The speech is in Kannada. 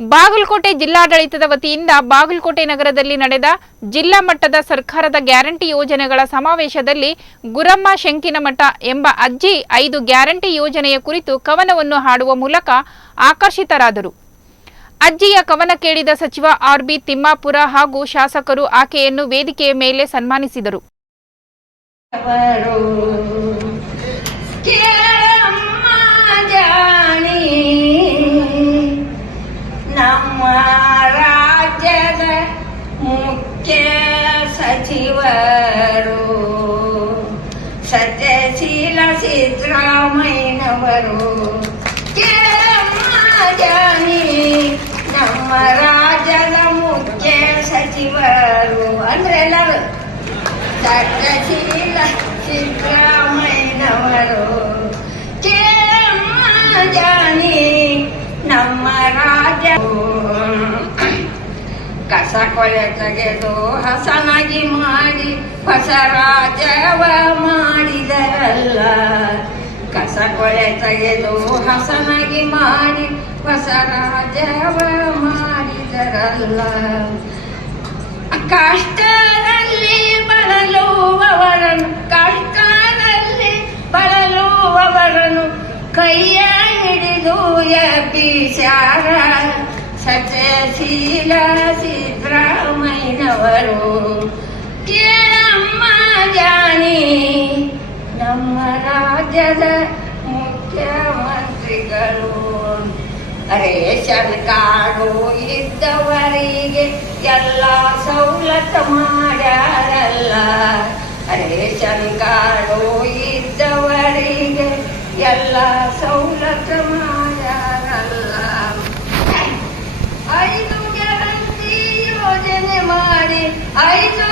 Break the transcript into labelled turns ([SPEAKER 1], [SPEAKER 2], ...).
[SPEAKER 1] ಬಾಗಲಕೋಟೆ ಜಿಲ್ಲಾಡಳಿತದ ವತಿಯಿಂದ ಬಾಗಲಕೋಟೆ ನಗರದಲ್ಲಿ ನಡೆದ ಜಿಲ್ಲಾ ಮಟ್ಟದ ಸರ್ಕಾರದ ಗ್ಯಾರಂಟಿ ಯೋಜನೆಗಳ ಸಮಾವೇಶದಲ್ಲಿ ಗುರಮ್ಮ ಶಂಕಿನಮಠ ಎಂಬ ಅಜ್ಜಿ ಐದು ಗ್ಯಾರಂಟಿ ಯೋಜನೆಯ ಕುರಿತು ಕವನವನ್ನು ಹಾಡುವ ಮೂಲಕ ಆಕರ್ಷಿತರಾದರು. ಅಜ್ಜಿಯ ಕವನ ಕೇಳಿದ ಸಚಿವ ಆರ್ಬಿ ತಿಮ್ಮಾಪುರ ಹಾಗೂ ಶಾಸಕರು ಆಕೆಯನ್ನು ವೇದಿಕೆಯ ಮೇಲೆ ಸನ್ಮಾನಿಸಿದರು.
[SPEAKER 2] ಸಚಿವರು ಸತ್ಯಶೀಲ ಸಿದ್ದರಾಮಯ್ಯನವರು ಕೇಳಮ್ಮ ಜಾಣಿ ನಮ್ಮ ರಾಜ್ಯದ ಮುಖ್ಯ ಸಚಿವರು ಅಂದ್ರೆ ಎಲ್ಲರೂ ಸತ್ಯಶೀಲ ಸಿದ್ದರಾಮಯ್ಯನವರು ಕಸ ಕೊಳೆತಗೆ ಹಸನಾಗಿ ಮಾಡಿ ಹೊಸ ರಾಜವ ಮಾಡಿದರಲ್ಲ. ಕಸ ಕೊಳೆ ತೆಗೆದು ಹಸನಾಗಿ ಮಾಡಿ ಹೊಸ ರಾಜವ ಮಾಡಿದರಲ್ಲ. ಕಷ್ಟದಲ್ಲಿ ಬಳಲುವವರನ್ನು ಕಷ್ಟದಲ್ಲಿ ಬಳಲುವವರನ್ನು ಕೈಯ ಹಿಡಿದು ಎಬ್ಬಿಸ್ಯಾರ. ಸತ್ಯಶೀಲ ಸಿದ್ದರಾಮಯ್ಯನವರು ಕೇಳಮ್ಮ ಜಾನಿ ನಮ್ಮ ರಾಜ್ಯದ ಮುಖ್ಯಮಂತ್ರಿಗಳು. ರೇಷನ್ ಕಾರ್ಡು ಇದ್ದವರಿಗೆ ಎಲ್ಲ ಸವಲತ್ತು ಮಾಡ್ಯಾರಲ್ಲ. ರೇಷನ್ ಕಾರ್ಡು ಇದ್ದವರಿಗೆ ಎಲ್ಲ ಸವಲತ್ತು Alright, so